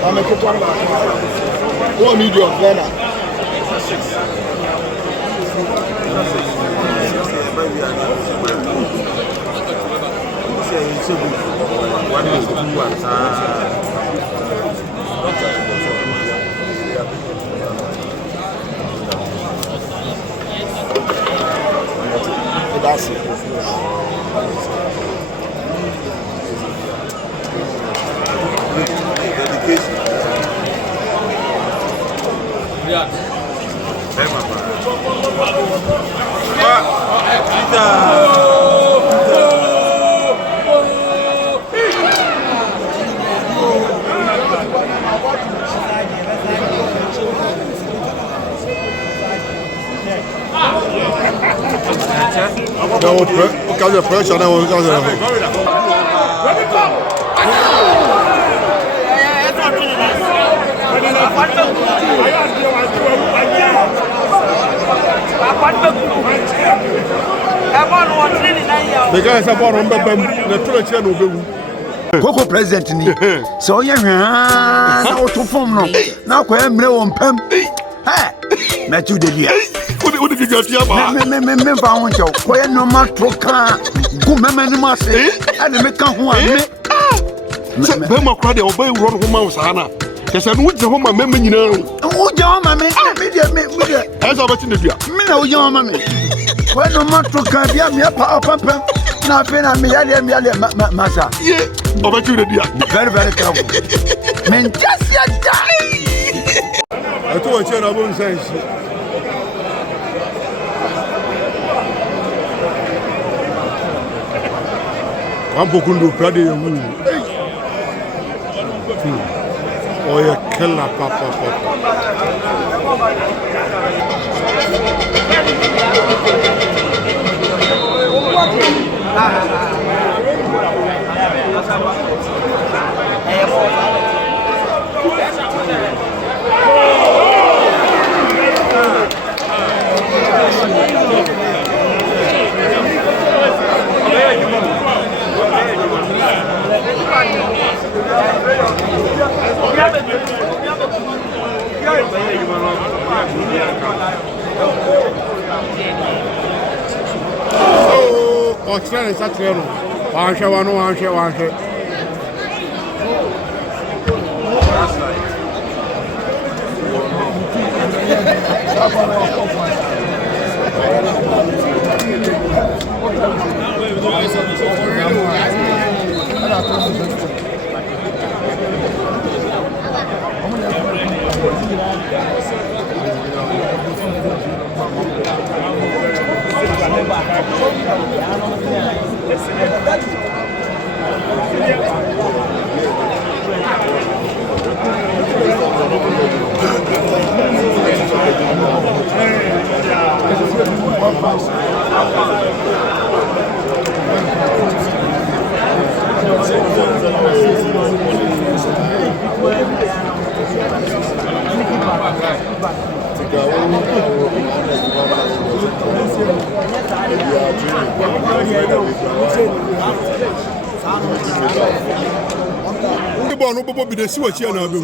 I'm a good one. One medium, Ghana. That's it. Yeah. No pressure now. The guys are born on the church. Koko president ni so ye hwa na wo to form no na kwa emre won pam na tu de dia What did you get here ba me fa ho nche ko ye no ma to ka gu mema ni ma se ade me ka ho a me be ma kwa de obey ro ho ma usana kese no je ho ma mema nyina wo je ho ma me de esa ba tin dua me na wo je ho ma me ko no ma to ka bia me pa pam na fe na me ya de masa ye oba tu de dua very careful men just ya da ato wa che na bo nsan shi Ampokundu prade yamu. Oya kella papa. Oh, trying to start one. One. No bobo be the see what you na be.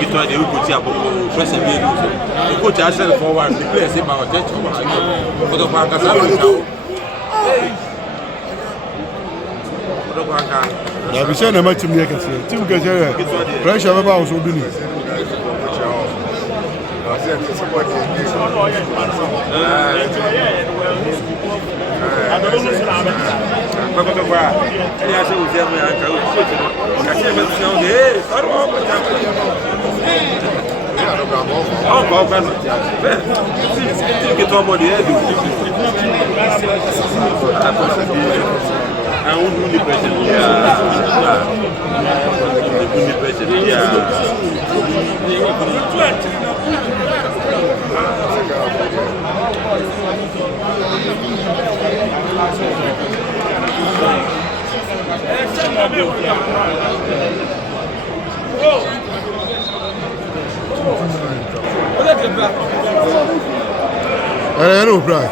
get to the coach here, press and be the coach has said forward, the players say about church for the Banca. Na bi na match me yake sai. Team ga jere. Pressure ba ba so bi ni. Hello, Brian.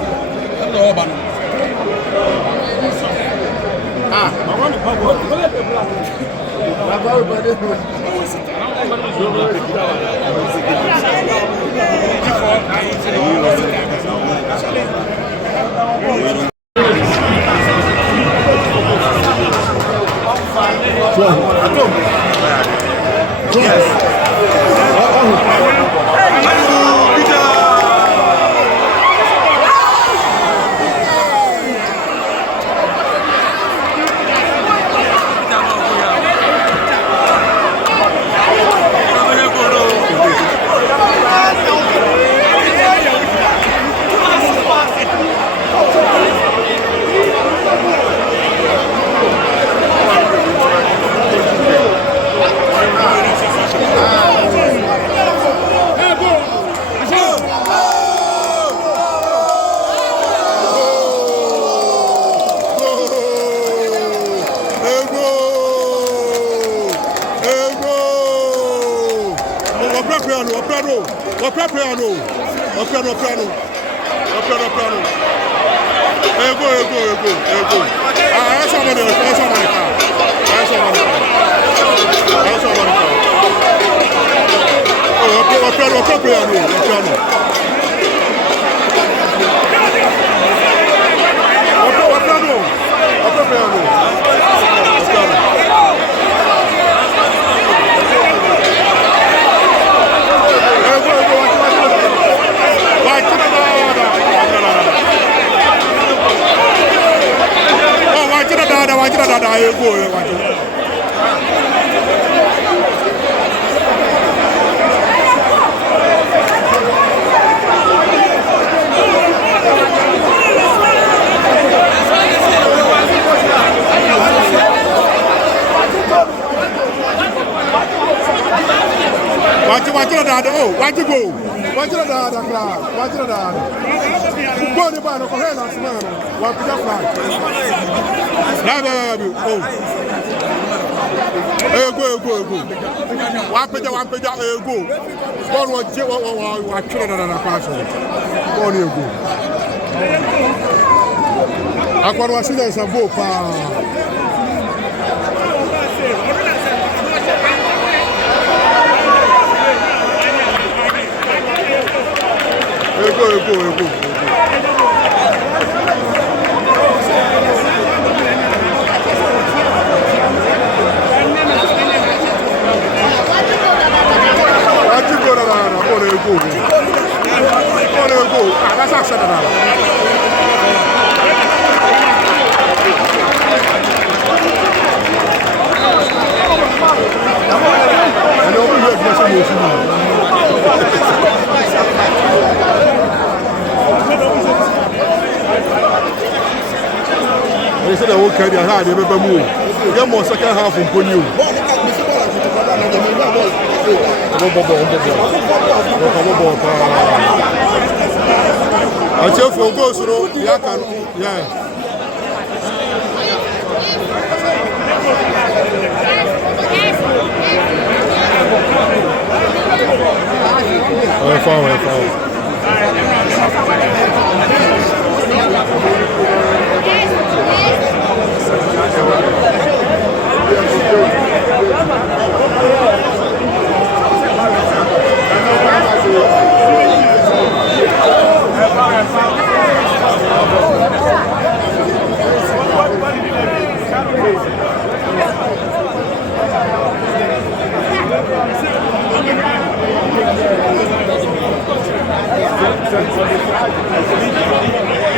They said I won't carry a hard, they never move. You're more second half from Pony. I tell for goes, you know, yeah. I found. 100% on the flag.